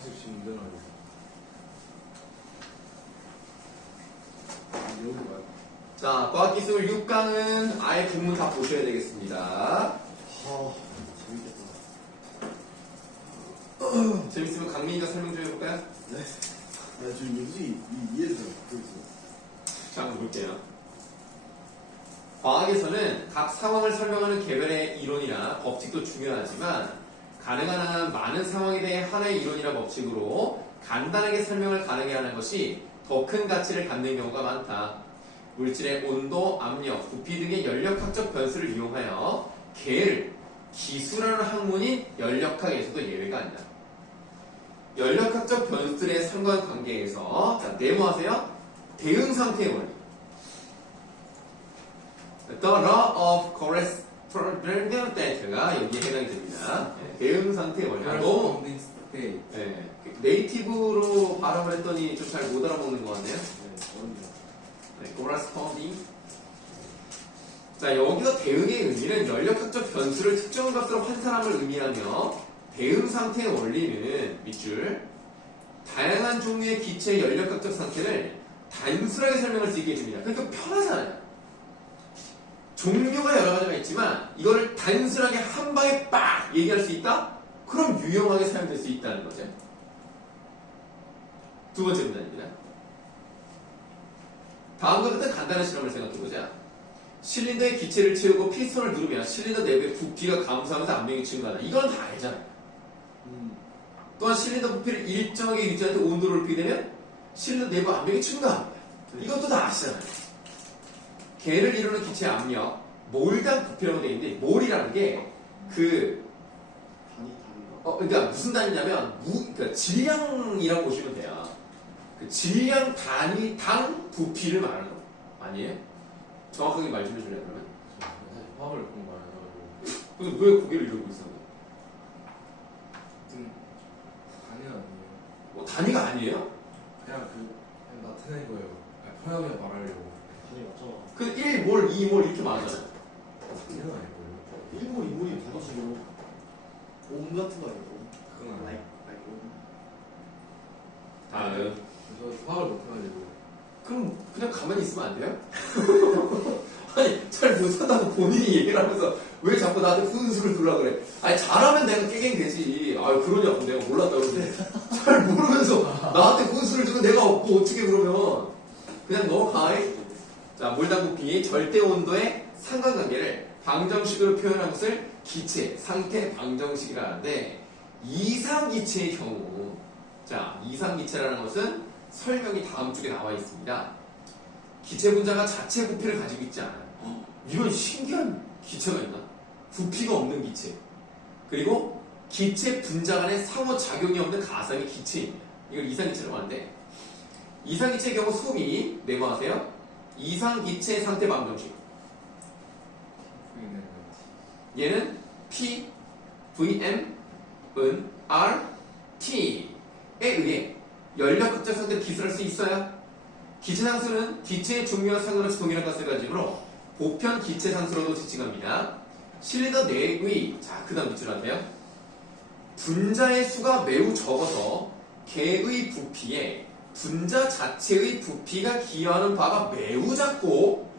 과학기술 지금 문제는 여기 말고. 자, 과학기술 6강은 아예 본문 다 보셔야 되겠습니다. 아, 재밌겠다. 재밌으면 강민이가 설명 좀 해볼까요? 네. 나 지금 뭐지 이해해서 듣고 있어. 자, 한번 볼게요. 과학에서는 각 상황을 설명하는 개별의 이론이나 법칙도 중요하지만 가능한 한 많은 상황에 대해 하나의 이론이나 법칙으로 간단하게 설명을 가능해 하는 것이 더 큰 가치를 갖는 경우가 많다. 물질의 온도, 압력, 부피 등의 연력학적 변수를 이용하여 개를 기수라는 학문인 연력학에서도 예외가 아니다. 연력학적 변수들의 상관관계에서 자, 네모하세요. 대응 상태의 원리. The law of correspondence.가 여기에 해당이 됩니다. 네, 대응 상태의 원리. 너무 네, 네이티브로 발음을 했더니 좀 잘 못 알아먹는 것 같네요. 네, corresponding. 자, 여기서 대응의 의미는 연력학적 변수를 특정 값으로 환산함을 의미하며 대응 상태의 원리는 밑줄 다양한 종류의 기체의 연력학적 상태를 단순하게 설명할 수 있게 해줍니다. 그러니까 편하잖아요. 종류가 여러 가지가 있지만 이거를 단순하게 한 방에 빡 얘기할 수 있다? 그럼 유용하게 사용될 수 있다는 거죠. 두 번째 문단입니다. 다음과 같은 간단한 실험을 생각해보자. 실린더에 기체를 채우고 피스톤을 누르면 실린더 내부의 부피가 감소하면서 압력이 증가한다. 이건 다 알잖아요. 또한 실린더 부피를 일정하게 유지할 때 온도를 높이게 되면 실린더 내부 압력이 증가합니다. 이것도 다 아시잖아요. 개를 이루는 기체의 압력, 몰당 부피라고 되어 있는데 몰이라는 게 단위 다른가? 그러니까 무슨 단위냐면 그러니까 질량이라고 보시면 돼요. 그 질량 단위당 부피를 말하는 거 아니에요? 정확하게 말 좀 해줄래요 그러면? 사실 화학을 공부 많이 해가지고. 그래서 왜 고개를 이러고 있어? 단위가 아니에요. 뭐 단위가 아니에요? 그냥 나타낸 거예요. 편하게 말하려고. 단위 맞잖아. 그 1몰, 2몰 이렇게 말하잖아요. 단위가 아니고요. 1모, 2모이 단위식으로 옴 같은 거 아니고 그건 아니에요. like 옴. 다음. 그래서 화학을 못해가지고. 그럼 그냥 가만히 있으면 안 돼요? 아니 잘 못하다고 본인이 얘기를 하면서 왜 자꾸 나한테 훈수를 두려고 그래? 아니 잘하면 내가 깨갱 되지. 아유 그러냐고 내가 몰랐다고 그러는데 잘 모르면서 나한테 훈수를 주고 내가 뭐 어떻게 그러면 그냥 넘어가. 자, 몰당 부피의 절대 온도의 상관관계를 방정식으로 표현한 것을 기체, 상태 방정식이라 하는데 이상기체의 경우 자, 이상기체라는 것은 설명이 다음 쪽에 나와 있습니다. 기체 분자가 자체 부피를 가지고 있지 않아요. 이런 신기한 기체가 있나? 부피가 없는 기체. 그리고 기체 분자 간의 상호작용이 없는 가상의 기체입니다. 이걸 이상기체라고 하는데 이상기체의 경우 소미 네모하세요. 이상기체 상태 방정식. 얘는 P, VM, 은 R, T에 의해 연력학적 상태를 기술할 수 있어요. 기체 상수는 기체의 종류와 상관없이 동일한 값을 가지므로 보편 기체 상수로도 지칭합니다. 실린더 내의 자, 그 다음 밑줄 하세요. 분자의 수가 매우 적어서 개의 부피에 분자 자체의 부피가 기여하는 바가 매우 작고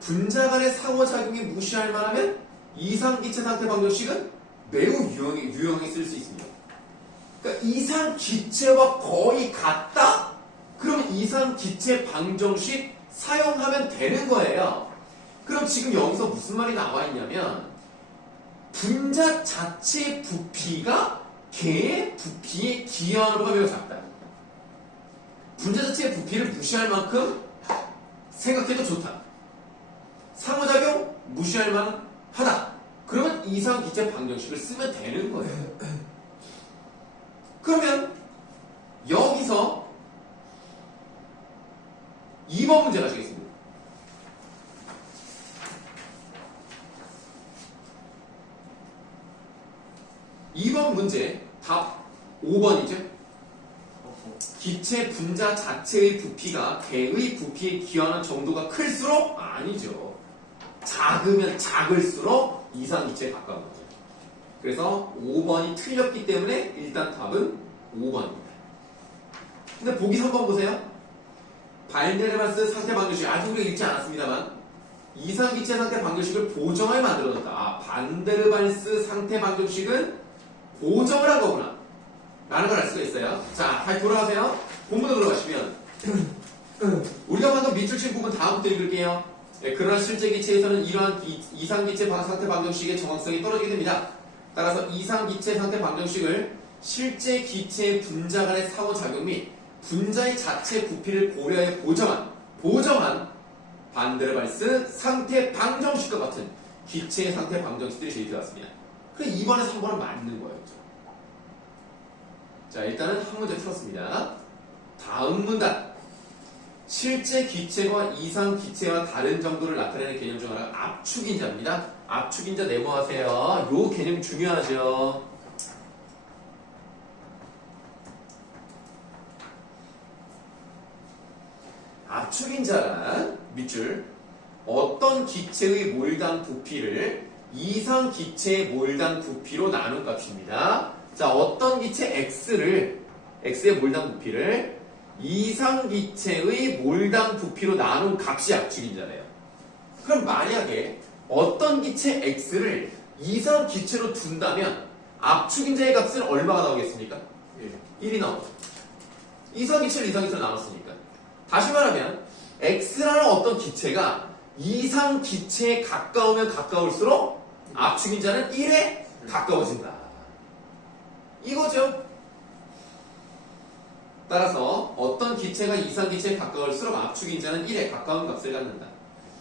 분자 간의 상호작용이 무시할 만하면 이상기체 상태 방정식은 매우 유용하게 쓸 수 있습니다. 그러니까 이상기체와 거의 같다? 그러면 이상기체 방정식 사용하면 되는 거예요. 그럼 지금 여기서 무슨 말이 나와 있냐면 분자 자체의 부피가 개의 부피에 기여하는 바가 매우 작다. 분자 자체의 부피를 무시할 만큼 생각해도 좋다. 상호작용 무시할 만하다. 그러면 이상기체 방정식을 쓰면 되는 거예요. 그러면 여기서 2번 문제 가시겠습니다. 2번 문제 답 5번이죠. 기체 분자 자체의 부피가 개의 부피에 기여하는 정도가 클수록 아니죠. 작으면 작을수록 이상기체에 가까운 거죠. 그래서 5번이 틀렸기 때문에 일단 답은 5번입니다. 근데 보기 3번 보세요. 반데르발스 상태 방정식 아직 우리가 읽지 않았습니다만 이상기체 상태 방정식을 보정하여 만들어놨다. 아, 반데르발스 상태 방정식은 보정을 한 거구나 라는 걸 알 수가 있어요. 자, 다시 돌아가세요. 본문으로 들어가시면 우리가 방금 밑줄 친 부분 다음부터 읽을게요. 네, 그러나 실제 기체에서는 이러한 이상기체 상태 방정식의 정확성이 떨어지게 됩니다. 따라서 이상기체 상태 방정식을 실제 기체의 분자 간의 상호작용 및 분자의 자체 부피를 고려해 보정한 반데르발스 상태 방정식과 같은 기체의 상태 방정식들이 제일 들어갔습니다. 그래 2번에서 3번은 맞는 거예요. 그렇죠? 자, 일단은 한 문제 풀었습니다. 다음 문단. 실제 기체와 이상 기체와 다른 정도를 나타내는 개념 중 하나가 압축인자입니다. 압축인자 메모하세요. 요 개념 중요하죠. 압축인자란 밑줄 어떤 기체의 몰당 부피를 이상 기체의 몰당 부피로 나눈 값입니다. 자, 어떤 기체 x의 몰당 부피를 이상 기체의 몰당 부피로 나눈 값이 압축인자래요. 그럼 만약에 어떤 기체 x를 이상 기체로 둔다면 압축인자의 값은 얼마가 나오겠습니까? 1이 나오죠. 이상 기체를 이상 기체로 나눴으니까. 다시 말하면 x라는 어떤 기체가 이상 기체에 가까우면 가까울수록 압축인자는 1에 가까워진다. 이거죠. 따라서 어떤 기체가 이상 기체에 가까울수록 압축인자는 1에 가까운 값을 갖는다.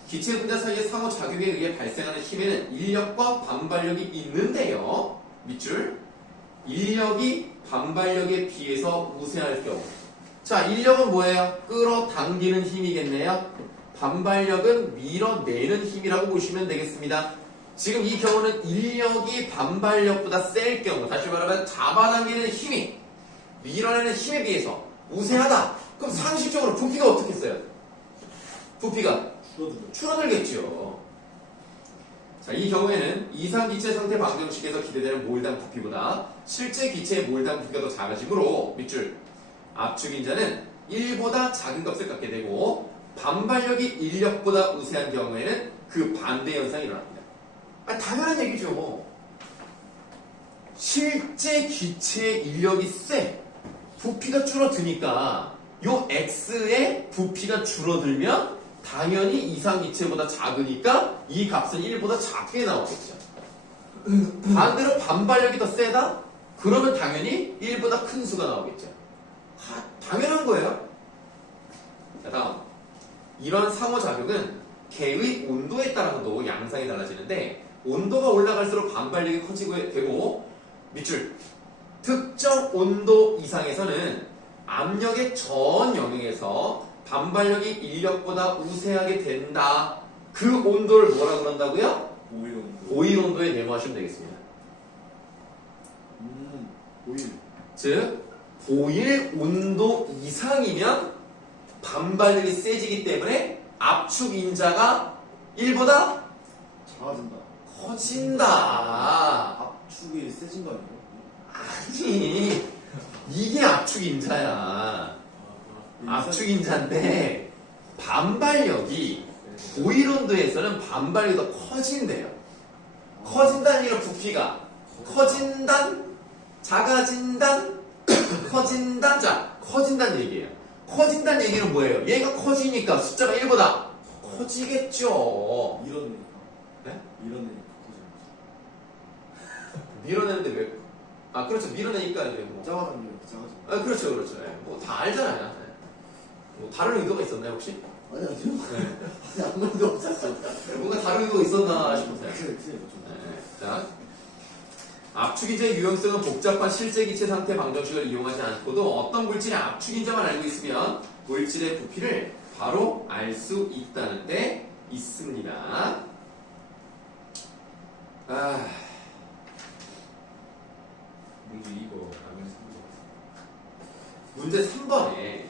기체 분자 사이의 상호작용에 의해 발생하는 힘에는 인력과 반발력이 있는데요. 밑줄 인력이 반발력에 비해서 우세할 경우. 자, 인력은 뭐예요? 끌어당기는 힘이겠네요. 반발력은 밀어내는 힘이라고 보시면 되겠습니다. 지금 이 경우는 인력이 반발력보다 셀 경우, 다시 말하면 잡아당기는 힘이 밀어내는 힘에 비해서 우세하다. 그럼 상식적으로 부피가 어떻게 써요? 부피가 줄어들겠죠. 자, 이 경우에는 이상 기체 상태 방정식에서 기대되는 몰당 부피보다 실제 기체의 몰당 부피가 더 작아지므로 밑줄 압축인자는 1보다 작은 값을 갖게 되고 반발력이 인력보다 우세한 경우에는 그 반대 현상이 일어납니다. 당연한 얘기죠. 실제 기체의 인력이 세. 부피가 줄어드니까 요 x의 부피가 줄어들면 당연히 이상 기체보다 작으니까 이 값은 1보다 작게 나오겠죠. 반대로 반발력이 더 세다? 그러면 당연히 1보다 큰 수가 나오겠죠. 당연한 거예요. 자, 다음. 이런 상호작용은 개의 온도에 따라서도 양상이 달라지는데 온도가 올라갈수록 반발력이 커지고 되고 밑줄 특정 온도 이상에서는 압력의 전 영역에서 반발력이 인력보다 우세하게 된다. 그 온도를 뭐라 그런다고요? 보일 온도에 메모하시면 되겠습니다. 보일. 즉 보일 온도 이상이면 반발력이 세지기 때문에 압축 인자가 1보다 작아진다. 커진다. 압축이 세진 거 아니에요? 아니, 이게 압축 인자야. 압축 인자인데 반발력이 보일 온도에서는 반발력이 더 커진대요. 커진다는 얘기는 부피가 커진단, 작아진단, 커진단, 자, 커진다는 얘기예요. 커진다는 얘기는 뭐예요? 얘가 커지니까 숫자가 1보다 커지겠죠. 밀어내니까. 네? 밀어내니까 밀어내는데 왜? 아, 그렇죠. 밀어내니까 이제 뭐. 작아지면 작아져. 아, 그렇죠, 그렇죠. 네. 뭐 다 알잖아요. 네. 뭐 다른 의도가 있었나요 혹시? 아니 아니요. 네. 아니 아무것도 없었어. 뭔가 다른 의도가 있었나 싶으세요. 그래. 네. 자, 압축인자의 유형성은 복잡한 실제 기체 상태 방정식을 이용하지 않고도 어떤 물질의 압축인자만 알고 있으면 물질의 부피를 바로 알 수 있다는 데 있습니다. 아, 문제 2번 아니면 문제 3번에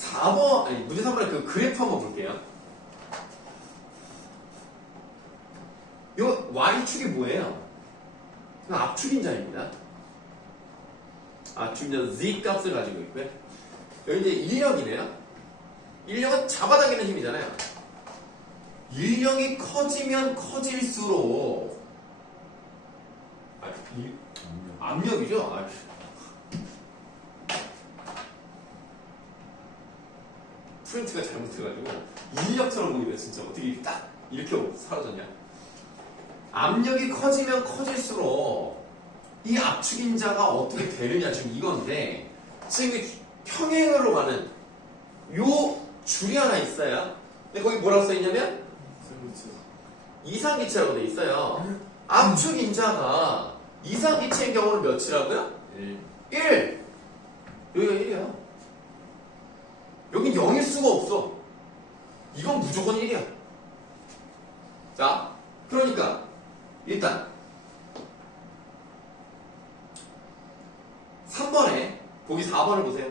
4번, 아니, 문제 3번에 그 그래프 한번 볼게요. 요 Y축이 뭐예요? 압축인자입니다. 압축인자 Z 값을 가지고 있고요. 여기 이제 인력이네요. 인력은 잡아당기는 힘이잖아요. 인력이 커지면 커질수록 압력이죠. 프린트가 잘못해가지고 인력처럼 보이네. 진짜 어떻게 딱 이렇게 사라졌냐. 압력이 커지면 커질수록 이 압축인자가 어떻게 되느냐 지금 이건데, 지금 평행으로 가는 요 줄이 하나 있어요. 근데 거기 뭐라고 써있냐면 이상기체라고 돼 있어요. 압축인자가 이상기체인 경우는 몇이라고요? 1. 여기가 1이야. 여긴 0일 수가 없어. 이건 무조건 1이야. 자, 그러니까 일단 3번에 보기 4번을 보세요.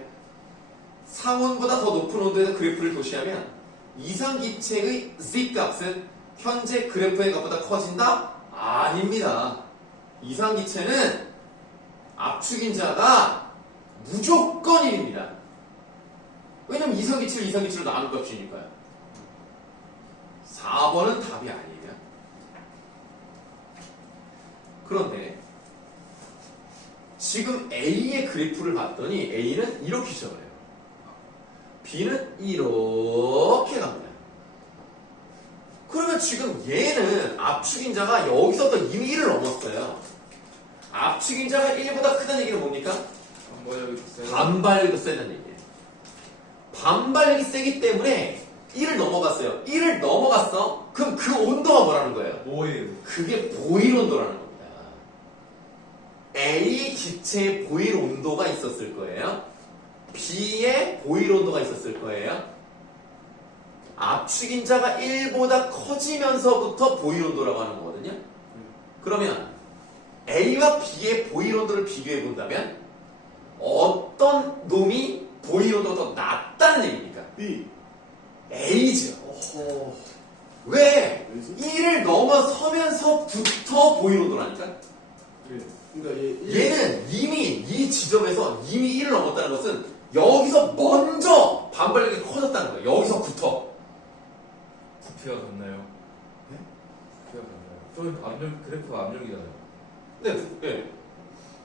상온보다 더 높은 온도에서 그래프를 도시하면 이상기체의 Z 값은 현재 그래프의 값보다 커진다? 아닙니다. 이상기체는 압축인자가 무조건 1입니다. 왜냐면 이상기체를 이상기체로 나눈 값이니까요. 4번은 답이 아니에요. 그런데 지금 A의 그래프를 봤더니 A는 이렇게 시작을 해요. B는 이렇게 갑니다. 그러면 지금 얘는 압축인자가 여기서부터 이미 1을 넘었어요. 압축인자가 1보다 크다는 얘기는 뭡니까? 반발력이 더 세다는 얘기예요. 반발력이 세기 때문에 1을 넘어갔어요. 1을 넘어갔어? 그럼 그 온도가 뭐라는 거예요? 뭐예요? 그게 보일 온도라는 겁니다. A 기체의 보일 온도가 있었을 거예요. B의 보일 온도가 있었을 거예요. 압축인자가 1보다 커지면서부터 보일 온도라고 하는 거거든요. 그러면 A와 B의 보일 온도를 비교해 본다면 어떤 놈이 보일 온도가 더 낮다는 얘기입니까? B. A죠. 어허. 왜? 왜지? 1을 넘어서면서부터 보일 온도라니까? 그러니까 얘는 이미 이 지점에서 이미 1을 넘었다는 것은 여기서 먼저 반발력이 커졌다는 거예요. 여기서부터. 부피가 같나요? 네? 부피가 같나요? 저는 압력, 그래프가 압력이잖아요. 네.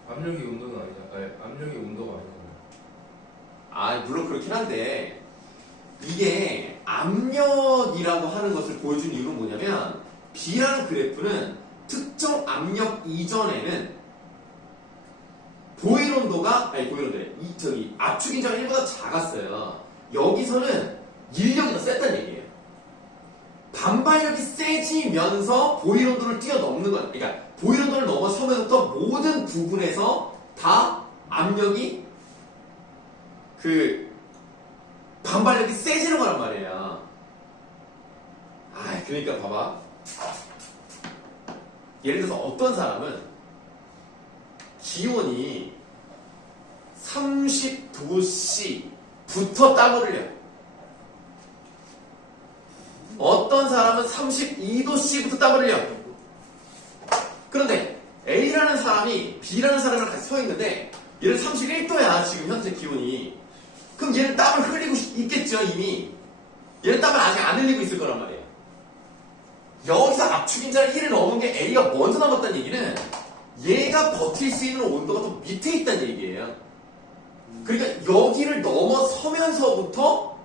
압력이 온도는 아니잖아요. 아니, 압력이 온도가 아니잖아요. 아, 물론 그렇긴 한데, 이게 압력이라고 하는 것을 보여준 이유는 뭐냐면, B라는 그래프는 특정 압력 이전에는 보일 온도가, 압축인자가 1보다 작았어요. 여기서는 인력이 더 셌다는 얘기예요. 반발력이 세지면서 보일 온도를 뛰어넘는 건, 그러니까 보일 온도를 넘어서면서부터 모든 부분에서 다 압력이 반발력이 세지는 거란 말이에요. 그러니까 봐봐. 예를 들어서 어떤 사람은 기온이 30도씨부터 땀을 흘려. 어떤 사람은 32도씨부터 땀을 흘려. 그런데 A라는 사람이 B라는 사람이랑 같이 서 있는데 얘는 31도야 지금 현재 기온이. 그럼 얘는 땀을 흘리고 있겠죠 이미. 얘는 땀을 아직 안 흘리고 있을 거란 말이에요. 여기서 압축인자를 1을 넘은 게 A가 먼저 남았다는 얘기는 얘가 버틸 수 있는 온도가 더 밑에 있다는 얘기예요. 그러니까 여기를 넘어서면서부터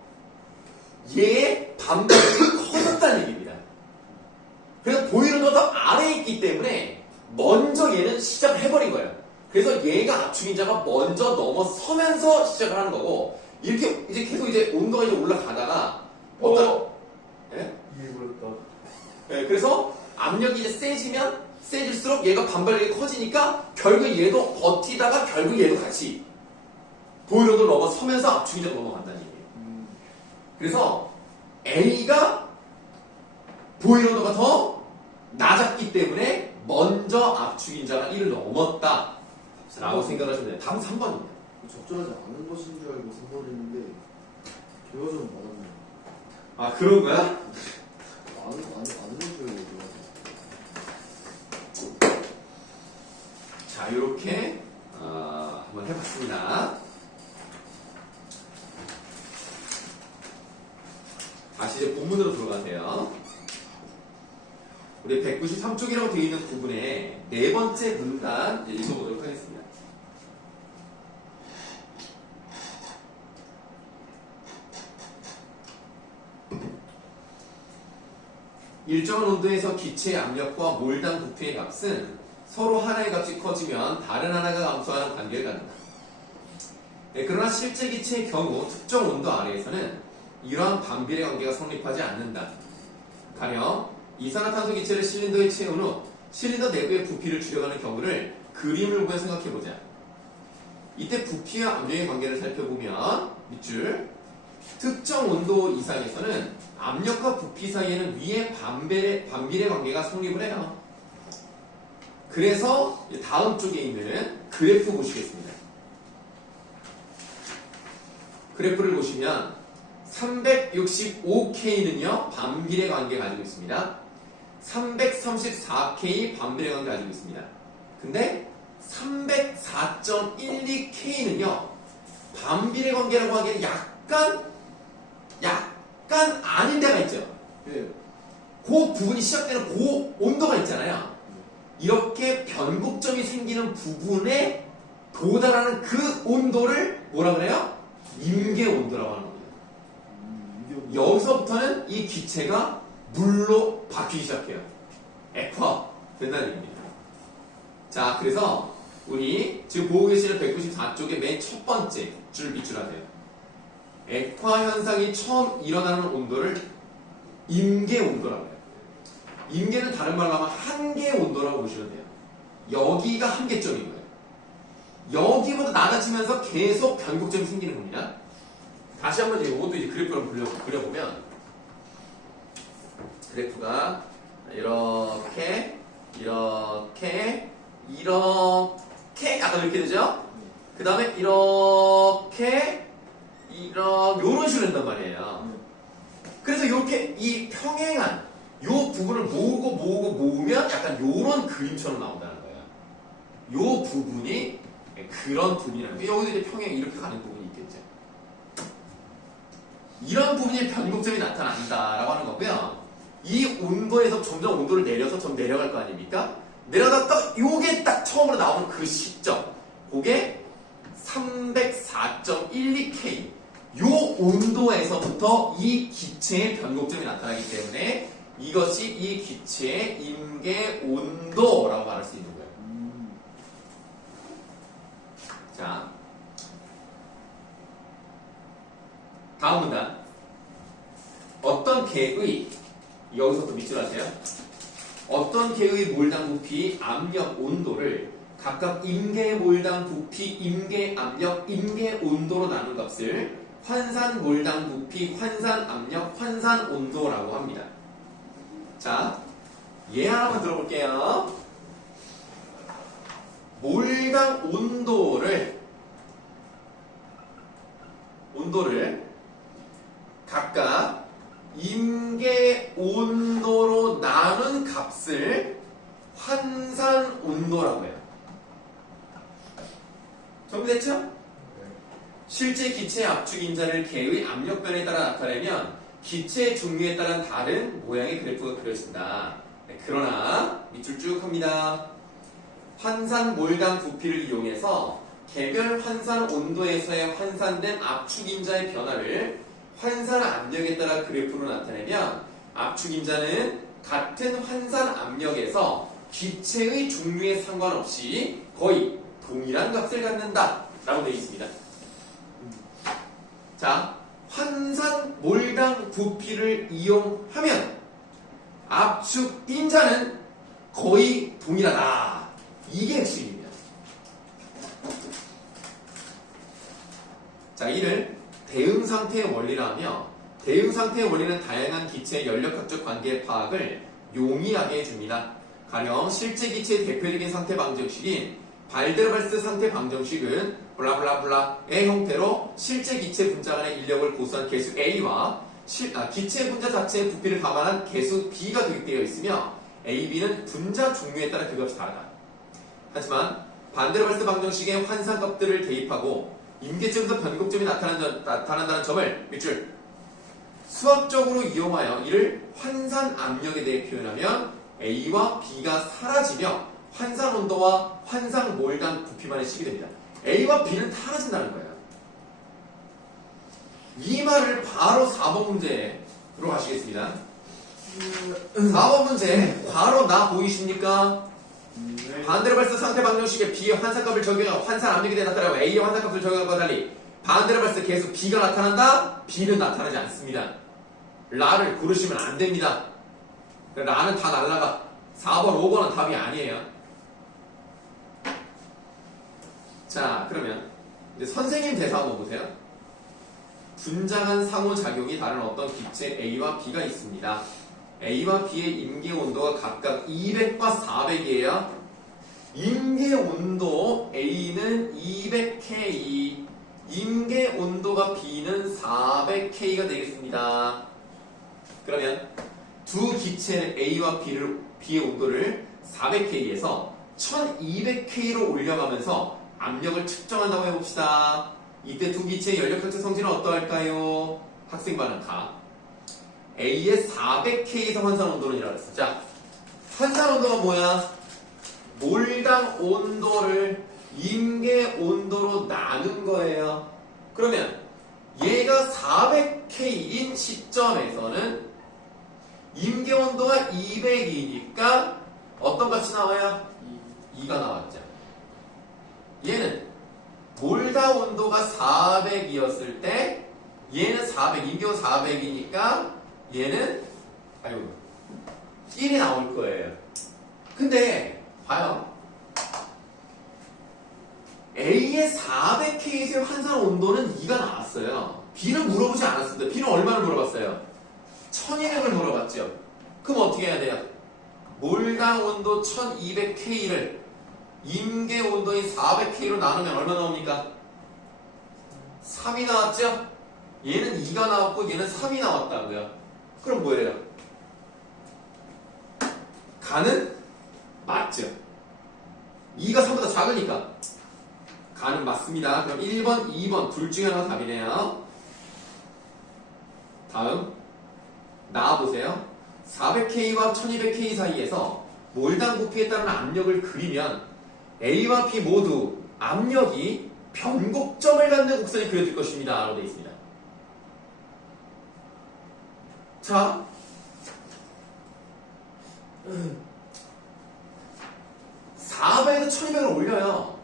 얘의 반발력이 커졌다는 얘기입니다. 그래서 보이는 거 더 아래에 있기 때문에 먼저 얘는 시작을 해버린 거예요. 그래서 얘가 압축인자가 먼저 넘어서면서 시작을 하는 거고, 이렇게 이제 계속 이제 온도가 이제 올라가다가 이해버렸다. 네, 그래서 압력이 이제 세질수록 얘가 반발력이 커지니까 결국 얘도 버티다가 결국 얘도 같이 보일 온도를 넘어서면서 압축인자가 넘어간다는 얘기예요. 그래서 A가 보일 온도가 더 낮았기 때문에 먼저 압축인자가 1을 넘었다 라고 생각하시면 돼요. 답은 3번입니다. 적절하지 않은 것인 줄 알고 선거했는데 교화 좀 받았네요. 그런 거야? 아는 건 줄 알고 자, 이렇게 한번 한번 해봤습니다. 다시 이제 본문으로 들어가세요. 우리 193쪽이라고 되어 있는 부분에 네 번째 문단 읽어보도록 하겠습니다. 일정한 온도에서 기체의 압력과 몰당 부피의 값은 서로 하나의 값이 커지면 다른 하나가 감소하는 관계를 갖는다. 네, 그러나 실제 기체의 경우 특정 온도 아래에서는 이러한 반비례 관계가 성립하지 않는다. 가령 이산화탄소 기체를 실린더에 채운 후 실린더 내부의 부피를 줄여가는 경우를 그림을 보며 생각해보자. 이때 부피와 압력의 관계를 살펴보면 밑줄 특정 온도 이상에서는 압력과 부피 사이에는 위의 반비례 관계가 성립을 해요. 그래서 다음 쪽에 있는 그래프 보시겠습니다. 그래프를 보시면 365K는요 반비례 관계 가지고 있습니다. 334K 반비례 관계 가지고 있습니다. 근데 304.12K는요 반비례 관계라고 하기에는 약간 아닌 데가 있죠. 예. 그 부분이 시작되는 그 온도가 있잖아요. 이렇게 변곡점이 생기는 부분에 도달하는 그 온도를 뭐라 그래요? 임계 온도라고 하는 겁니다. 여기서부터는 이 기체가 물로 바뀌기 시작해요. 액화 된다는 얘기입니다. 자, 그래서 우리 지금 보고 계시는 194쪽의 맨 첫 번째 줄 밑줄하세요. 액화 현상이 처음 일어나는 온도를 임계 온도라고 해요. 임계는 다른 말로 하면 한계 온도라고 보시면 돼요. 여기가 한계점인 거예요. 여기보다 낮아지면서 계속 변곡점이 생기는 겁니다. 다시 한번 이것도 이제 그래프를 그려보면 그래프가 이렇게 약간 이렇게 되죠? 그 다음에 이렇게 요런 식으로 된단 말이에요. 그래서 이렇게 이 평행한 요 부분을 모으면 약간 요런 그림처럼 나온다는 거예요. 요 부분이 그런 부분이라는 거예요. 여기도 이제 평행 이렇게 가는 부분이 있겠죠. 이런 부분이 변곡점이 나타난다라고 하는 거고요. 이 온도에서 점점 온도를 내려서 좀 내려갈 거 아닙니까? 내려가다 딱 요게 딱 처음으로 나오는 그 시점, 그게 304.12K 요 온도에서부터 이 기체의 변곡점이 나타나기 때문에 이것이 이 기체의 임계 온도라고 말할 수 있는 거예요. 자, 다음 문단. 어떤 개의 여기서부터 밑줄 하세요. 어떤 개의 몰당 부피, 압력, 온도를 각각 임계 몰당 부피, 임계 압력, 임계 온도로 나눈 값을 환산 몰당 부피, 환산 압력, 환산 온도라고 합니다. 자, 얘 하나만 들어볼게요. 몰당 온도를 각각 임계 온도로 나눈 값을 환산 온도라고 해요. 정리됐죠? 실제 기체의 압축 인자를 개의 압력 변에 따라 나타내면 기체의 종류에 따른 다른 모양의 그래프가 그려진다. 네, 그러나 밑줄 쭉 합니다. 환산 몰당 부피를 이용해서 개별 환산 온도에서의 환산된 압축 인자의 변화를 환산 압력에 따라 그래프로 나타내면 압축 인자는 같은 환산 압력에서 기체의 종류에 상관없이 거의 동일한 값을 갖는다 라고 되어 있습니다. 자, 환산 몰당 부피를 이용하면 압축 인자는 거의 동일하다. 이게 핵심입니다. 자, 이를 대응 상태의 원리라 하며 대응 상태의 원리는 다양한 기체의 연력학적 관계의 파악을 용이하게 해줍니다. 가령 실제 기체의 대표적인 상태 방정식인 발데르발스 상태 방정식은 블라블라블라의 형태로 실제 기체 분자 간의 인력을 고수한 개수 A와 기체 분자 자체의 부피를 감안한 개수 B가 도입되어 있으며 A, B는 분자 종류에 따라 그 값이 다르다. 하지만 반대로 발사 방정식에 환상값들을 대입하고 임계점에서 변곡점이 나타난다는 점을 밑줄 수학적으로 이용하여 이를 환산 압력에 대해 표현하면 A와 B가 사라지며 환산 온도와 환상 몰 간 부피만이 식이 됩니다. A와 B는 사라진다는 거예요. 이 말을 바로 4번 문제로 가시겠습니다. 4번 문제 바로 나 보이십니까? 반대로 발사 상태 방정식에 B의 환산값을 적용하고 환산 압력에 대해 나타나고 A의 환산값을 적용한 것과 달리 반대로 발사 계속 B가 나타난다? B는 나타나지 않습니다. 라를 고르시면 안 됩니다. 라는 다 날라가. 4번, 5번은 답이 아니에요. 자, 그러면 이제 선생님 대사 한번 보세요. 분자간 상호작용이 다른 어떤 기체 A와 B가 있습니다. A와 B의 임계 온도가 각각 200과 400이에요. 임계 온도 A는 200K, 임계 온도가 B는 400K가 되겠습니다. 그러면 두 기체 A와 B의 온도를 400K에서 1200K로 올려가면서 압력을 측정한다고 해봅시다. 이때 두 기체의 연력학적 성질은 어떠할까요? 학생 반응 가. A의 400K에서 환산 온도는 이라고 했어. 자, 환산 온도가 뭐야? 몰당 온도를 임계 온도로 나눈 거예요. 그러면 얘가 400K인 시점에서는 임계 온도가 200이니까 어떤 값이 나와요? 2가 나왔죠. 얘는 몰당 온도가 400이었을 때 얘는 400, 임계 온도 400이니까 얘는 1이 나올 거예요. 근데 봐요. A의 400K에서의 환산 온도는 2가 나왔어요. B는 물어보지 않았습니다. B는 얼마를 물어봤어요? 1200을 물어봤죠. 그럼 어떻게 해야 돼요? 몰당 온도 1200K를 임계 온도인 400K로 나누면 얼마 나옵니까? 3이 나왔죠? 얘는 2가 나왔고 얘는 3이 나왔다고요. 그럼 뭐예요? 가는 맞죠? 2가 3보다 작으니까 가는 맞습니다. 그럼 1번, 2번 둘 중에 하나가 답이네요. 다음 나와보세요. 400K와 1200K 사이에서 몰당 부피에 따른 압력을 그리면 A와 B 모두 압력이 변곡점을 갖는 곡선이 그려질 것입니다. 라고 되어 있습니다. 자, 400에서 1200을 올려요.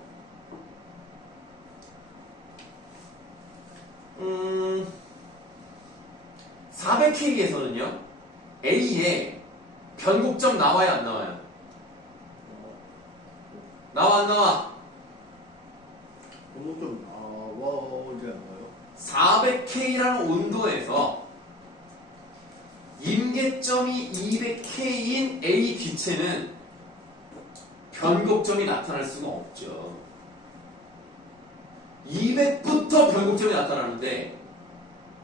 400K에서는요, A에 변곡점 나와야 안 나와요? 나와 안 나와? 변곡점 나와오지 않나요? 400K라는 온도에서 임계점이 200K인 A 기체는 변곡점이 나타날 수가 없죠. 200부터 변곡점이 나타나는데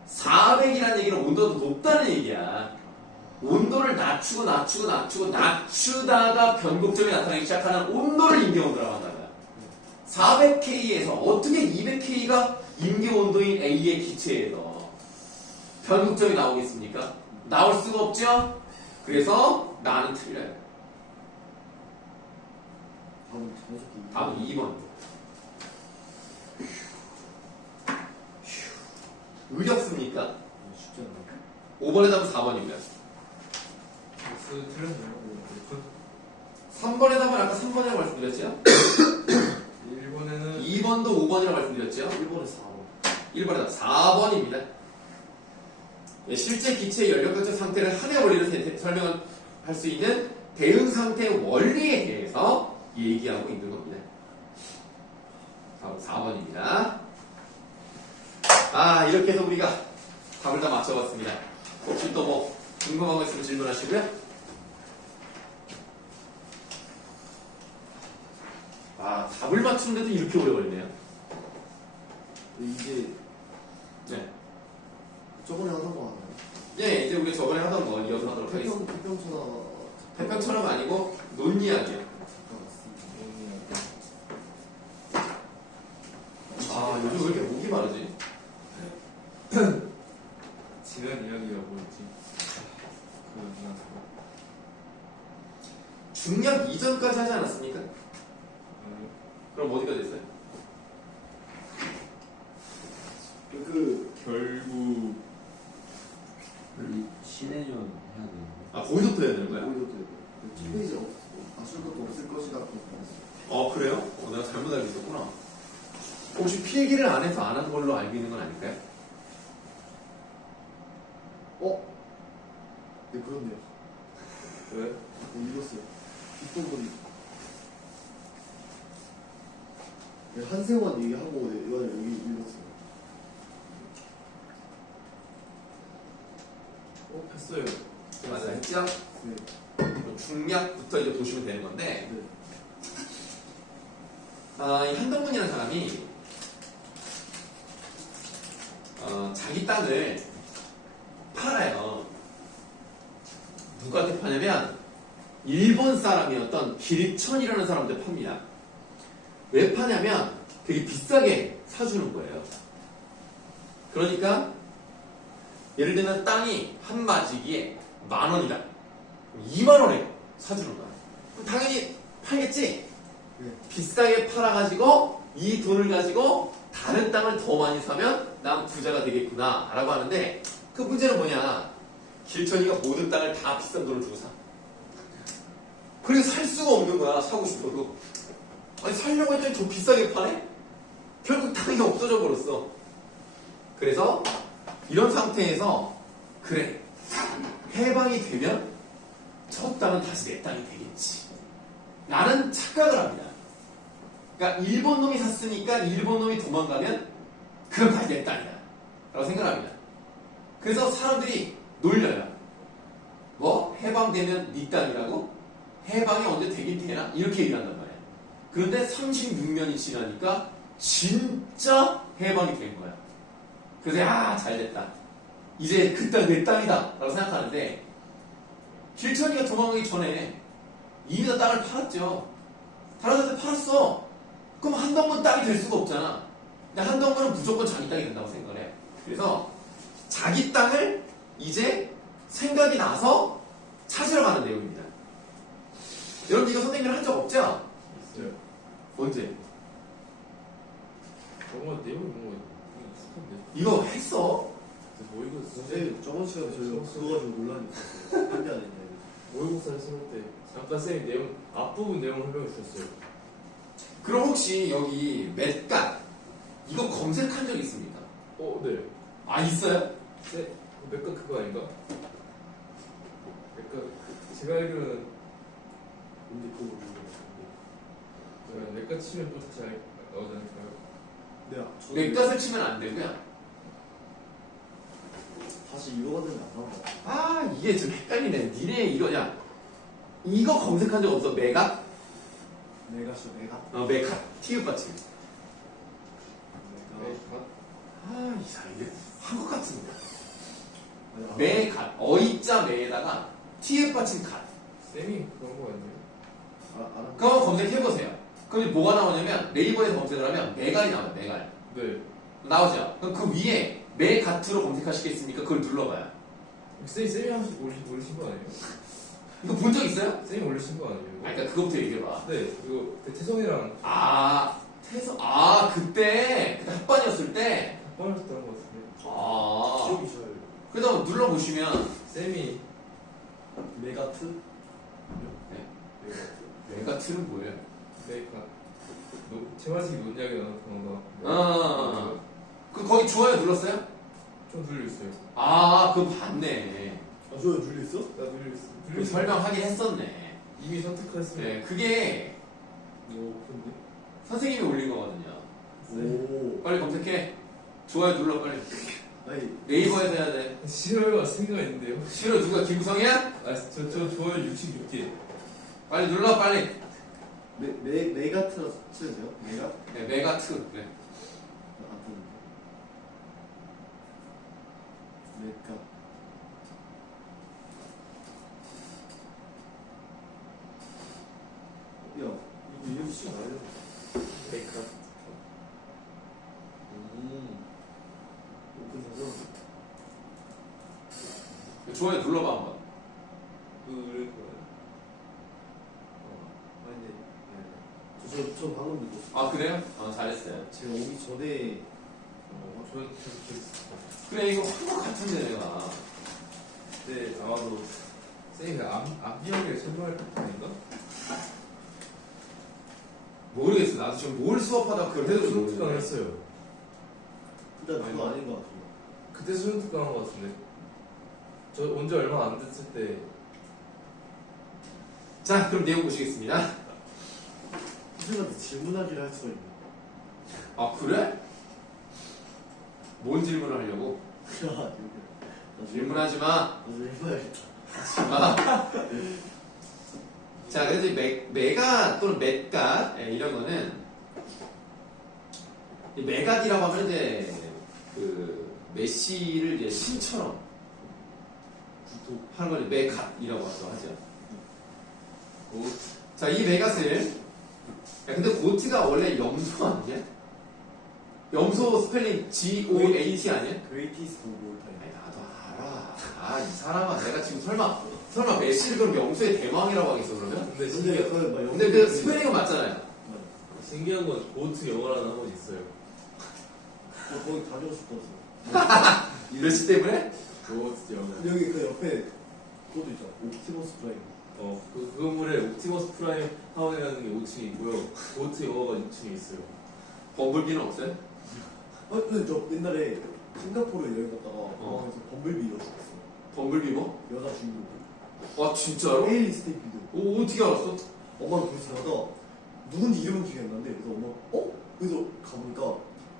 400이라는 얘기는 온도가 더 높다는 얘기야. 온도를 낮추다가 변곡점이 나타나기 시작하는 온도를 임계온도라고 한다고요. 400K에서 어떻게 200K가 임계온도인 A의 기체에서 변곡점이 나오겠습니까? 나올 수가 없죠? 그래서 나는 틀려요. 다음 2번. 의렵습니까? 쉽지 않나? 5번에 답은 4번입니다. 틀렸네요. 3번에 답은 아까 3번이라고 말씀드렸죠? 1번에는 2번도 5번이라고 말씀드렸죠? 1번에 4번. 1번에 답 4번입니다. 실제 기체의 연력학적 상태를 한해 원리로 설명할 수 있는 대응 상태의 원리에 대해서 얘기하고 있는 겁니다. 다음 4번입니다. 이렇게 해서 우리가 답을 다 맞춰봤습니다. 혹시 또 뭐 궁금한 거 있으면 질문하시고요. 답을 맞추는데도 이렇게 오래 걸리네요. 이제 네. 저번에 하던 거 하나요? 예, 이제 우리 저번에 하던 거 이어서 하도록 하겠습니다. 태평천하 태평처럼 아니고 논리학이요. 중략 이전까지 하지 않았습니까? 아니요. 그럼 어디까지 했어요? 결국 신해전 해야 되는 아 거기서부터 해야 되는 거야? 거기서 첫 페이지 아쉬울 것도 없을 것이다. 그렇게 그래요? 내가 잘못 알고 있었구나. 혹시 필기를 안 해서 안 한 걸로 알고 있는 건 아닐까요? 네, 그렇네요. 왜? 네, 읽었어요. 뒷부분이. 네, 한세원 얘기하고 네, 이거는 여기 읽었어요. 했어요. 맞아, 했죠? 네. 중략부터 이제 보시면 되는 건데, 네. 이 한동훈이라는 사람이 자기 땅을 팔아요. 누구한테 파냐면 일본 사람이었던 길천이라는 사람한테 팝니다. 왜 파냐면 되게 비싸게 사주는 거예요. 그러니까 예를 들면 땅이 한 마지기에 10,000원이다. 20,000원에 사주는 거야. 그럼 당연히 팔겠지? 네. 비싸게 팔아가지고 이 돈을 가지고 다른 땅을 더 많이 사면 난 부자가 되겠구나 라고 하는데, 그 문제는 뭐냐, 길천이가 모든 땅을 다 비싼 돈을 주고 사. 그리고 살 수가 없는 거야. 사고 싶어도. 아니 살려고 했더니 더 비싸게 파네? 결국 땅이 없어져 버렸어. 그래서 이런 상태에서 그래, 해방이 되면 저 땅은 다시 내 땅이 되겠지 라는 착각을 합니다. 그러니까 일본 놈이 샀으니까 일본 놈이 도망가면 그럼 다시 내 땅이다 라고 생각합니다. 그래서 사람들이 놀려요. 뭐? 해방되면 네 땅이라고? 해방이 언제 되긴 되나? 이렇게 얘기를 한단 말이야. 그런데 36년이 지나니까 진짜 해방이 된 거야. 그래서 잘 됐다, 이제 그 땅 내 땅이다 라고 생각하는데, 길천이가 도망가기 전에 이미 다 땅을 팔았죠. 다른 사람한테 팔았어. 그럼 한동문 땅이 될 수가 없잖아. 근데 한동문은 무조건 자기 땅이 된다고 생각을 해. 그래서 자기 땅을 이제 생각이 나서 찾으러 가는 내용입니다. 여러분 이거 선생님이 한 적 없죠? 있어요. 언제? 뭔가 내용이 뭔가 익숙한데. 이거 했어. 뭐 이거 선생님, 저번 시간에 저희가 그거 가지고 논란이 있었어요. 한게 아니냐. 모의고사를 쓸 때 잠깐 쌤이 내용 앞부분 내용을 설명해 주셨어요. 그럼 혹시 여기 맷갓 이거 검색한 적 있습니까? 네. 아 있어요? 네. 맥가 그거 아닌가? 맥가 제가 알기로는 근데 그거 모르겠어요. 맥가 치면 또 다시 나오지 않을까요? 네, 맷갓을 치면 안 되고요. 다시 이거가 되면 안 나온다. 이게 좀 헷갈리네. 니네 이거냐? 이거 검색한 적 없어? 메갓? 내가 저 내가 메갓. 티읕 받침. 내가 이 사람 이게 한국 같은데. 아니, 메갓. 어이자 메에다가 티읕 받침 갓. 쌤이 그런 거 아니에요? 알아. 그거 검색해보세요. 그럼 뭐가 나오냐면 네이버에서 검색을 하면 메갈이 나와요. 메갈. 네. 나오죠? 그럼 그 위에 메가트로 검색하시겠습니까? 그걸 눌러봐요. 쌤이 한 번씩 올리신 거 아니에요? 이거 본 적 있어요? 쌤이 올리신 거 아니에요? 그러니까 그거부터 얘기해봐. 네. 이거 태성이랑 그때 학반이었을 때. 합방하셨던 것 같은데. 기억이 잘. 그래서 눌러보시면 쌤이 메가트? 네. 메가트는 뭐예요? 메이카 제마식 논약이 나온 단어가. 거기 좋아요 눌렀어요? 좀 눌려있어요. 그거 봤네. 저거 눌려 있어? 나 눌려있어. 그 설명하긴 했었네. 이미 선택했으면. 네, 그게 근데? 선생님이 올린 거거든요. 오. 빨리 검색해. 좋아요 눌러 빨리. 아니 네이버에서 해야 돼. 싫어요 생각 있는데요. 싫어 누가 김성이야? 저 좋아요 66개. 빨리 눌러 빨리. 메가트라 치면 돼요? 메가? 네, 메가트. 네. 안 뜨는데. 메가. 야, 이거 이름 씨 말이야. 메이카. 오픈해서 좋아요 눌러봐 한번. 그럴 거. 아 그래요? 잘했어요. 제가 오기 전에 저는 계속 기억했어요. 그래 이거 한거 같은데 내가. 네, 아마도 쌤이 앞니형의 선물 아닌가? 모르겠어. 나도 지금 뭘 수업하다 그걸 해도 수능 특강 모르겠네. 했어요. 일단 그거 아닌 것 같아요. 그때 수능 특강 한것 같은데. 저 온 지 얼마 안 됐을 때. 자 그럼 내용 보시겠습니다. 선생님한테 질문하기를 할 수가 있네. 아 그래? 뭔 질문을 하려고? 야, 질문하지 마. 나도 읽어야겠다. 자, 그래서 메가 또는 맷갓 이런 거는 이 메갓이라고 하면 이제 그 메시를 이제 신처럼 하는 걸 메갓이라고 하죠. 자, 이 메갓을 근데 고트가 원래 염소 아니야? 염소 스펠링 G-O-A-T 아니야? Greatest of all time. 아니, 나도 알아. 이 사람아, 내가 지금 설마 메시를 그럼 염소의 대왕이라고 하겠어 그러면? 근데 근데 그 스펠링은 맞잖아요. 신기한 건 고트 영어라는 학원이 있어요. 거기 다니고 싶었어. 메시 때문에? 고트 영어. 여기 그 옆에 그것도 있잖아. 옵티머스 프라임. 그 건물에 옵티머스 프라임 학원이라는 게 5층에 있고요. 고트 영어가 6층에 있어요. 범블비는 없어요? 근데 저 옛날에 싱가포르 여행 갔다가 공항에서 범블비 잃어버렸어. 범블비 뭐? 여자 주인공. 와 진짜로? 헤일리 스테이피드. 오 어떻게 알았어? 엄마랑 거기 지나가다 누군지 이름은 기억이 안 나는데 그래서 엄마 그래서 가보니까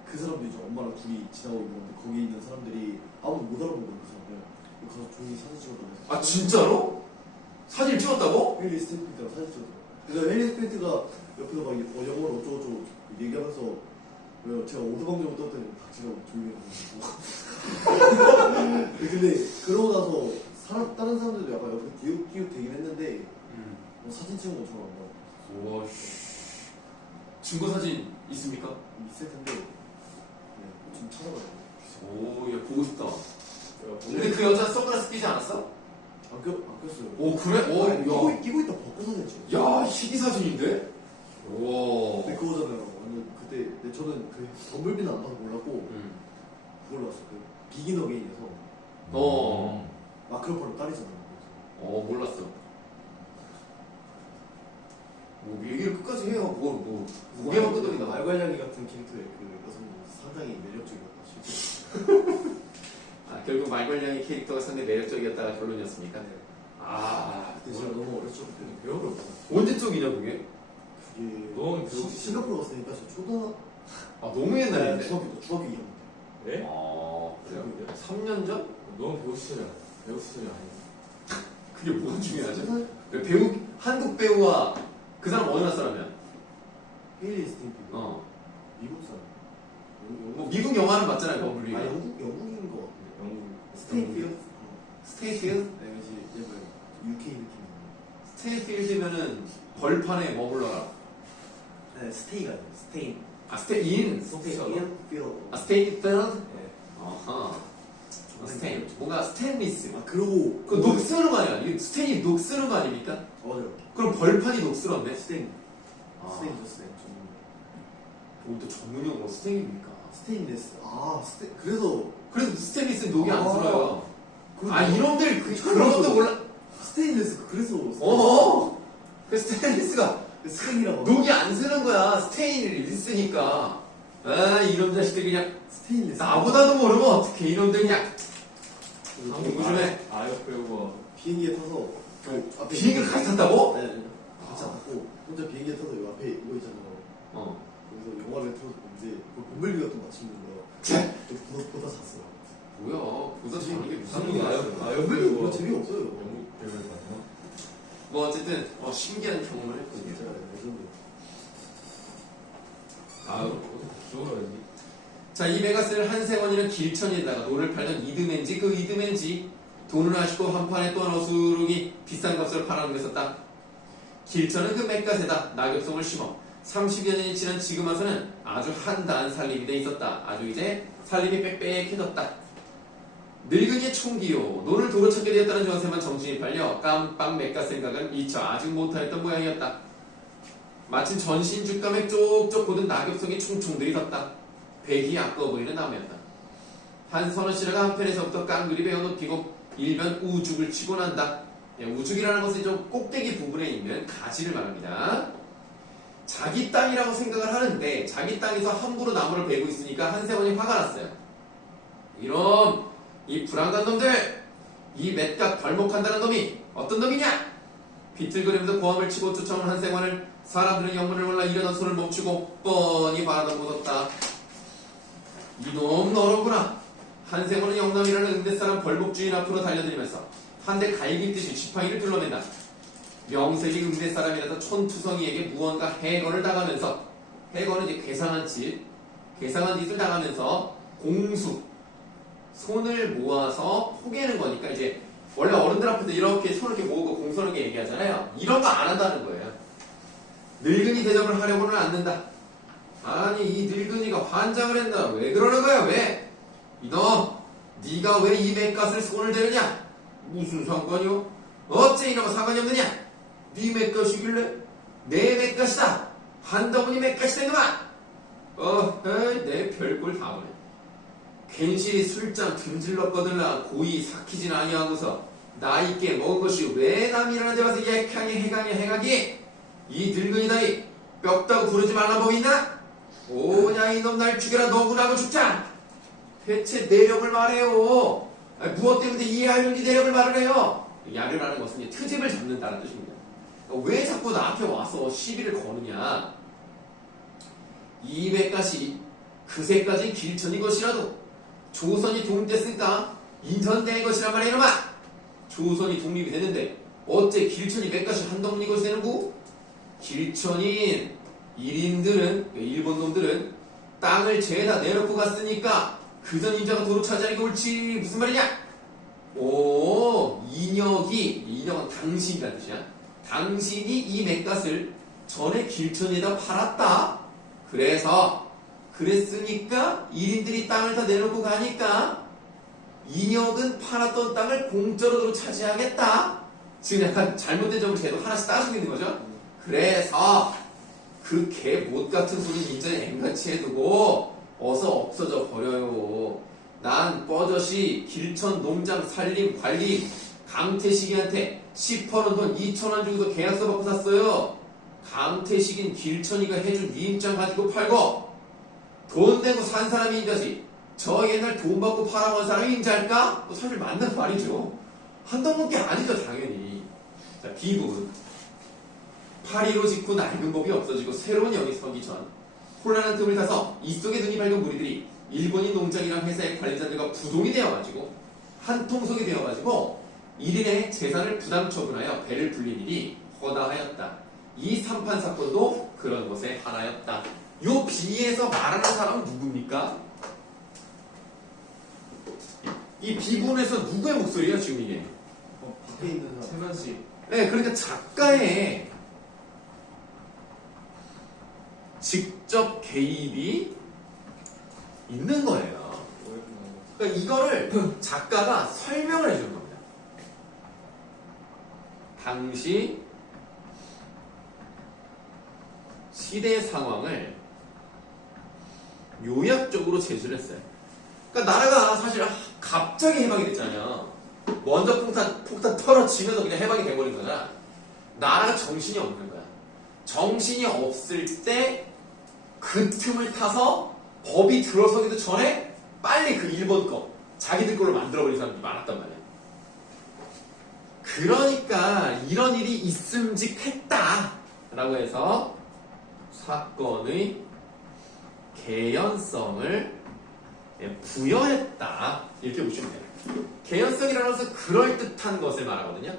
그 사람들이 이제 엄마랑 둘이 지나가고 있는데 거기 있는 사람들이 아무도 못 알아본 거야 그 사람들. 가서 조용히 사진 찍어달라 해서 아 진짜로? 사진을 찍었다고? 헤일리 스테이피드랑 사진 찍었어. 그래서 헤일리 스테이피드가 옆에서 막 영어로 어쩌고저쩌고 얘기하면서 제가 오두방정을 떴더니 닥치라고 조용히 해가지고 근데 그러고 나서 다른 사람들도 약간 옆에 기웃기웃 되긴 했는데 사진 찍은 거 저는 안 봐요. 우와 증거 사진 있습니까? 있을 텐데 좀 찾아봐요. 오야 보고 싶다. 근데 그 여자 선글라스 끼지 않았어? 안 꼈어요. 오 그래? 오 끼고 있다 벗고 사진 찍어. 야 희귀 사진인데? 오. 근데 그거잖아요. 그때 근데 저는 그 범블비는 안 봐서 몰랐고 그걸로 왔어. 그 비긴 어게인에서 마크로폴로 딸이잖아요. 몰랐어. 뭐 얘기를 끝까지 해요. 뭐 무게만 끄덕이다. 말괄량이 같은 캐릭터의 그 여성분 상당히 매력적이었다. 실제. 결국 말괄량의 캐릭터가 상당히 매력적이었다가 결론이었습니까? 네. 그때 그때 제가 너무 어렸죠. 그때. 배우를 없어. 언제 쪽이냐 그게? 그게 너무 배우기 싱가포르 갔으니까 저 초등 너무 옛날인데? 중학교 2학년 때. 네? 그래요? 3년 전? 너무 배우 시절이야. 배우 시절이 아니야. 그게 뭐가 중요하죠? 배우, 한국 배우와 그 사람 어느 나라 사람이야? 헤일리 스테이피드. 미국 사람. 뭐 미국 영화는 맞잖아요, 범블비가. 영국인 것 같은데. 영국. 스테이필드. 스테이필드? 네, 왠지 약간 UK 느낌. 스테이필드면은 벌판에 머물러라. 네, 스테이가 아니에요. 스테인. 스테인. 스테인필드. 스테이필드? 네. 어허. 스테인. 뭔가 스테인리스. 그러고 그 녹슬음 아니야? 이 스테인이 녹슬음 아닙니까? 맞아요. 그럼 벌판이 녹슬었네? 스테인. 아. 스테인이죠, 스테인. 또 전문용어로 스테인입니까? 스테인레스. 그래서 그래서 스테인리스는 녹이 안 슬어요. 그래서 이놈들 그런 것도 몰라. 스테인레스. 그래서 그 스테인리스가 스테인이라고. 녹이 안 쓰는 거야. 스테인리스니까. 이놈 자식들 그냥 스테인레스. 나보다도 모르면 어떡해. 이놈들 그냥 공부 좀 해. 아역 배우가 비행기에 타서 앞에 비행기를 같이 탔다고? 네, 같이 안 탔고 혼자 비행기에 타서 요 앞에 이거 있잖아요. 그래서 영화를 틀어서 보는데 그 범블비가 또 마침 있는 거예요. 보다 잤어요. 뭐야. 보다 자는 게 무슨 한국 일이야. 아역 범블비 배우가 재미없어요. 영국 배우를 봤나? 뭐 어쨌든 신기한 경험을 했군요. 진짜 레전드. 어떻게 기억을 자, 이 메가스를 한세원이는 길천에다가 노를 팔던 이듬해인지 그 이듬해인지 돈을 아쉽고 한판에 또 어수룩이 비싼 값을 팔아넘겼었다. 길천은 그 맥갓에다 낙엽송을 심어 30여 년이 지난 지금 와서는 아주 한다한 살림이 돼 있었다. 아주 이제 살림이 빽빽해졌다. 늙은이의 총기요. 노를 도로 찾게 되었다는 조한세만 정신이 팔려 깜빡 맥갓 생각은 미처 아직 못하였던 모양이었다. 마침 전신죽감에 쪽쪽 고든 낙엽송이 총총들이 섰다. 배기 아까워 보이는 나무였다. 한선호 씨라가 한편에서부터 깡그리 베어놓기고 일변 우죽을 치고 난다. 우죽이라는 것은 좀 꼭대기 부분에 있는 가지를 말합니다. 자기 땅이라고 생각을 하는데 자기 땅에서 함부로 나무를 베고 있으니까 한세원이 화가 났어요. 이놈, 이 불안간 놈들, 이 맷각 벌목한다는 놈이 어떤 놈이냐? 비틀거리면서 고함을 치고 쫓아온 한세원을 사람들은 영문을 몰라 이러던 손을 멈추고 뻔히 바라다 보았다. 이놈 너로구나. 한세원은 영남이라는 응대사람 벌목주인 앞으로 달려들면서 한 대 갈기듯이 지팡이를 둘러맨다. 명색이 응대사람이라서 촌투성이에게 무언가 해거를 당하면서, 해거는 이제 괴상한 짓을 당하면서 공수, 손을 모아서 포개는 거니까 이제 원래 어른들 앞에서 이렇게 손을 이렇게 모으고 공손하게 얘기하잖아요. 이런 거 안 한다는 거예요. 늙은이 대접을 하려고는 않는다. 아니 이 늙은이가 환장을 했나? 왜 그러는 거야? 왜? 이놈, 네가 왜 이 맷갓을 손을 대느냐? 무슨 상관이요? 어째 이놈아 상관이 없느냐? 네 맷갓이길래 내 맷갓이다. 한더분이 맷갓이 된구만. 내 별꼴 다 보네. 괜시리 술잔 듬질렀거들라 고이 삭히진 아니하고서 나있게 먹은 것이 왜 남이라는 데 와서 약하게 해가기? 이 늙은이다이 뼈다고 부르지 말란 법이 있나? 오냐 이놈 날 죽여라 너구나고 죽자. 대체 내력을 말해요. 무엇 때문에 이해하려는지 내력을 말을 해요. 야르라는 것은 이제 트집을 잡는다는 뜻입니다. 왜 자꾸 나한테 와서 시비를 거느냐? 이 맷갓이 그새까지 길천인 것이라도 조선이 독립됐으니까 인천된 것이란 말이야 이놈아. 조선이 독립이 됐는데 어째 길천이 맷갓이 한동문인 것이 되는구? 길천인 일인들은, 일본 놈들은 땅을 죄다 내놓고 갔으니까 그전 인자가 도로 차지하는 게 옳지. 무슨 말이냐? 오, 인역은 당신이라는 뜻이야. 당신이 이 맷갓을 전에 길천에다 팔았다. 그랬으니까 일인들이 땅을 다 내놓고 가니까 인역은 팔았던 땅을 공짜로 차지하겠다. 지금 약간 잘못된 점을 쟤도 하나씩 따지고 있는 거죠. 그래서 그 개 못 같은 소리 인전에 앵같이 해두고 어서 없어져 버려요. 난 뻐젓이 길천 농장 살림 관리 강태식이한테 10%원 돈 2,000원 주고서 계약서 받고 샀어요. 강태식인 길천이가 해준 위임장 가지고 팔고 돈 내고 산 사람이 인자지 저 옛날 돈 받고 팔아온 사람이 인자일까? 사실 맞는 말이죠. 한동문 게 아니죠 당연히. 자, B부분. 8.15 직후 낡은 법이 없어지고 새로운 영이 서기 전 혼란한 틈을 타서 이 속에 눈이 밝은 무리들이 일본인 농장이랑 회사의 관리자들과 부동이 되어가지고 한 통속이 되어가지고 1인의 재산을 부담 처분하여 배를 불린 일이 허다하였다. 이 삼판 사건도 그런 것의 하나였다. 요 B에서 말하는 사람은 누굽니까? 이 B부분에서 누구의 목소리예요 지금 이게? 밖에 있는 사람. 세만씨. 네, 그러니까 작가의 직접 개입이 있는 거예요. 그러니까 이거를 작가가 설명을 해주는 겁니다. 당시 시대 상황을 요약적으로 제시를 했어요. 그러니까 나라가 사실 갑자기 해방이 됐잖아요. 먼저 폭탄 털어치면서 그냥 해방이 돼버린 거잖아. 나라가 정신이 없는 거야. 정신이 없을 때 그 틈을 타서 법이 들어서기도 전에 빨리 그 일본 거 자기들 걸로 만들어버린 사람들이 많았단 말이야. 그러니까 이런 일이 있음직했다 라고 해서 사건의 개연성을 부여했다 이렇게 보시면 돼요. 개연성이라는 것은 그럴듯한 것을 말하거든요.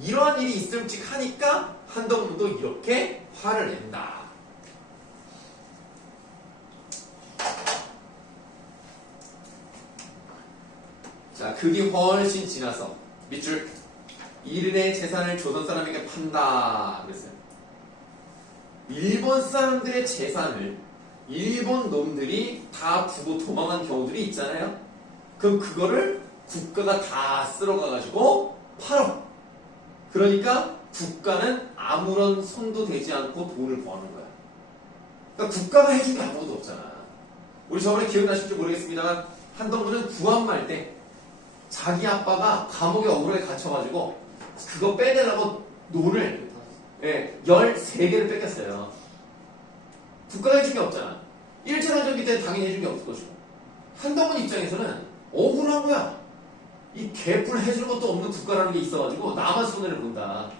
이러한 일이 있음직하니까 한동문도 이렇게 화를 낸다. 자, 그게 훨씬 지나서 밑줄 일인의 재산을 조선 사람에게 판다 그랬어요. 일본 사람들의 재산을 일본 놈들이 다 두고 도망한 경우들이 있잖아요. 그럼 그거를 국가가 다 쓸어가가지고 팔어. 그러니까 국가는 아무런 손도 대지 않고 돈을 버는 거야. 그러니까 국가가 해준 게 아무것도 없잖아. 우리 저번에 기억나실지 모르겠습니다만 한동훈은 구한말 때 자기 아빠가 감옥에 억울하게 갇혀가지고 그거 빼내려고 돈을 13개를 뺏겼어요. 국가가 해준 게 없잖아. 일제강점기 때는 당연히 해준 게 없을 것이고. 한동훈 입장에서는 억울한 거야. 이 개뿔 해줄 것도 없는 국가라는 게 있어가지고 나만 손해를 본다.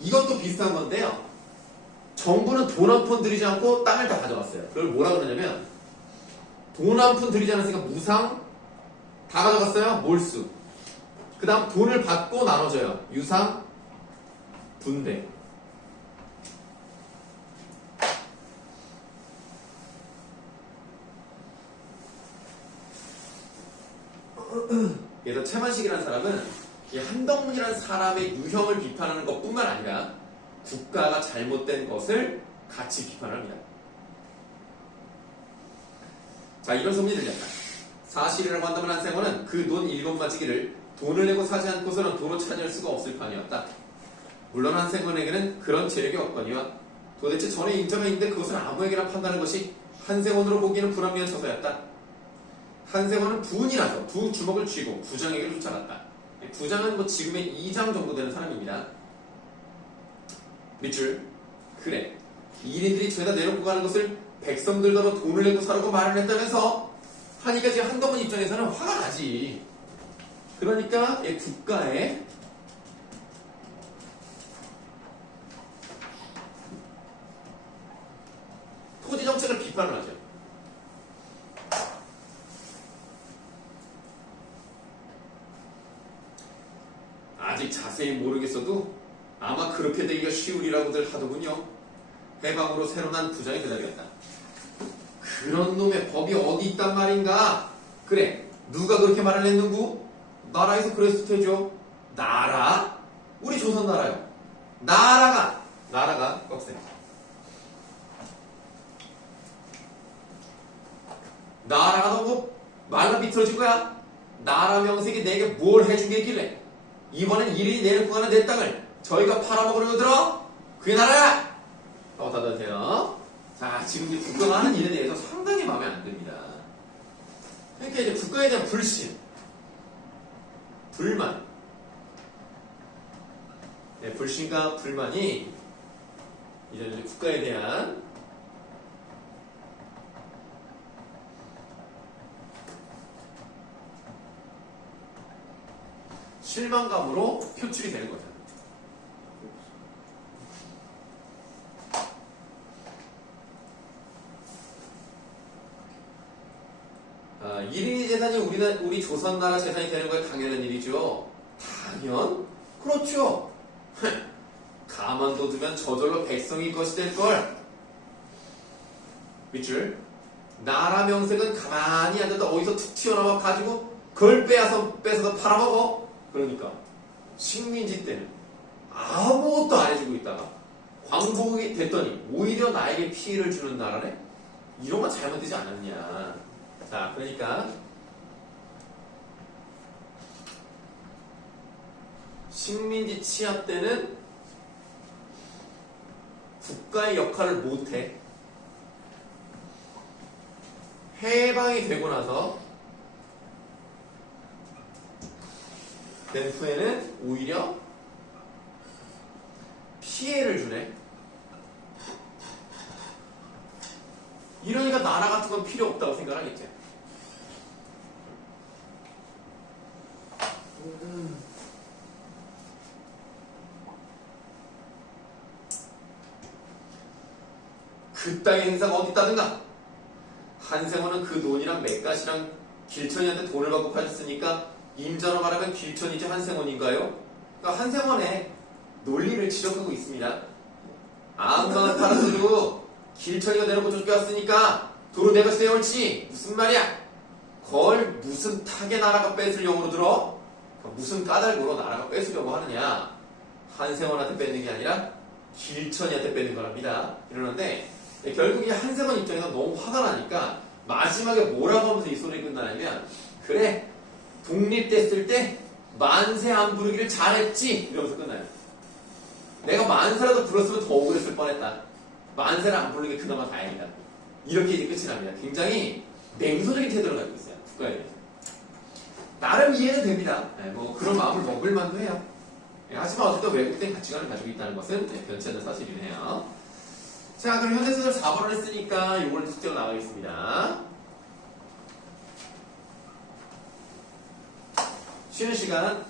이것도 비슷한 건데요. 정부는 돈 한 푼 들이지 않고 땅을 다 가져갔어요. 그걸 뭐라 그러냐면 돈 한 푼 들이지 않았으니까 무상 다 가져갔어요. 몰수. 그 다음 돈을 받고 나눠줘요. 유상 분배. 그래서 최만식이라는 사람은 이 한덕문이라는 사람의 유형을 비판하는 것뿐만 아니라 국가가 잘못된 것을 같이 비판합니다. 자, 이런 소문이 들렸다. 사실이라고 한다면 한생원은 그 돈 7마지기를 돈을 내고 사지 않고서는 도로 차지할 수가 없을 판이었다. 물론 한생원에게는 그런 재력이 없거니와 도대체 전에 인자가 있는데 그것을 아무에게나 판다는 것이 한생원으로 보기에는 불합리한 처사였다. 한생원은 부운이라서 두 주먹을 쥐고 부장에게 쫓아갔다. 부장은 뭐 지금의 2장 정도 되는 사람입니다. 밑줄. 그래. 일인들이 죄다 내놓고 가는 것을 백성들더러 돈을 내고 사라고 말을 했다면서 하니까 지금 한동훈 입장에서는 화가 나지. 그러니까 국가의 토지 정책을 비판을 하죠. 아직 자세히 모르겠어도 아마 그렇게 되기가 쉬우리라고들 하더군요. 해방으로 새로 난 부장이 그다음이었다. 그런 놈의 법이 어디 있단 말인가? 그래, 누가 그렇게 말을 했는구? 나라에서 그랬을 테죠. 나라? 우리 조선 나라요. 나라가 꺽쇠. 나라가 너무 말라 비틀어진 거야. 나라 명색이 내게 뭘 해준 게 있길래 이번엔 1인이 내놓고 가는 내 땅을 저희가 팔아먹으려고 들어? 그게 나라야! 라고 다들 자, 지금 이제 국가가 하는 일에 대해서 상당히 마음에 안 듭니다. 그러니까 이제 국가에 대한 불신, 불만. 네, 불신과 불만이 이제 국가에 대한 실망감으로 표출이 되는 거죠. 아, 1인의 재산이 우리 조선나라 재산이 되는 건 당연한 일이죠. 당연? 그렇죠. 가만둬두면 저절로 백성이 것이 될걸. 밑줄. 나라 명색은 가만히 앉아도 어디서 툭 튀어나와 가지고 그걸 뺏어서 팔아먹어. 그러니까 식민지 때는 아무것도 안 해주고 있다가 광복이 됐더니 오히려 나에게 피해를 주는 나라네? 이런 건 잘못되지 않았냐. 자, 그러니까 식민지 치하 때는 국가의 역할을 못해. 해방이 되고 나서 된 후에는 오히려 피해를 주네. 이러니까 나라 같은 건 필요 없다고 생각하겠지. 그 땅의 행사가 어디 있다든가. 한생원은 그 논이랑 맥갓이랑 길천이한테 돈을 받고 파셨으니까 임자로 말하면 길천이지 한생원인가요? 그러니까 한생원의 논리를 지적하고 있습니다. 아무나 팔았어도 길천이가 내놓고 쫓겨왔으니까 도로 내가 세울지 무슨 말이야? 그걸 무슨 탁의 나라가 뺏으려고 들어? 무슨 까닭으로 나라가 뺏으려고 하느냐? 한생원한테 뺏는 게 아니라 길천이한테 뺏는 거랍니다. 이러는데 결국 이 한생원 입장에서 너무 화가 나니까 마지막에 뭐라고 하면서 이 소리가 끝나냐면 그래 독립됐을 때 만세 안 부르기를 잘했지 이러면서 끝나요. 내가 만세라도 불렀으면 더 억울했을 뻔했다. 만세를 안 부르는 게 그나마 다행이다. 이렇게 이제 끝이 납니다. 굉장히 냉소적인 태도를 가지고 있어요. 국가에 대해서. 나름 이해는 됩니다. 네, 뭐 그런 마음을 먹을 만도 해요. 네, 하지만 어쨌든 외국된 가치관을 가지고 있다는 것은 변치 않는 사실이네요. 자, 그럼 현대소설 4번을 했으니까 이번에 숙제로 나가겠습니다. 쉬는 시간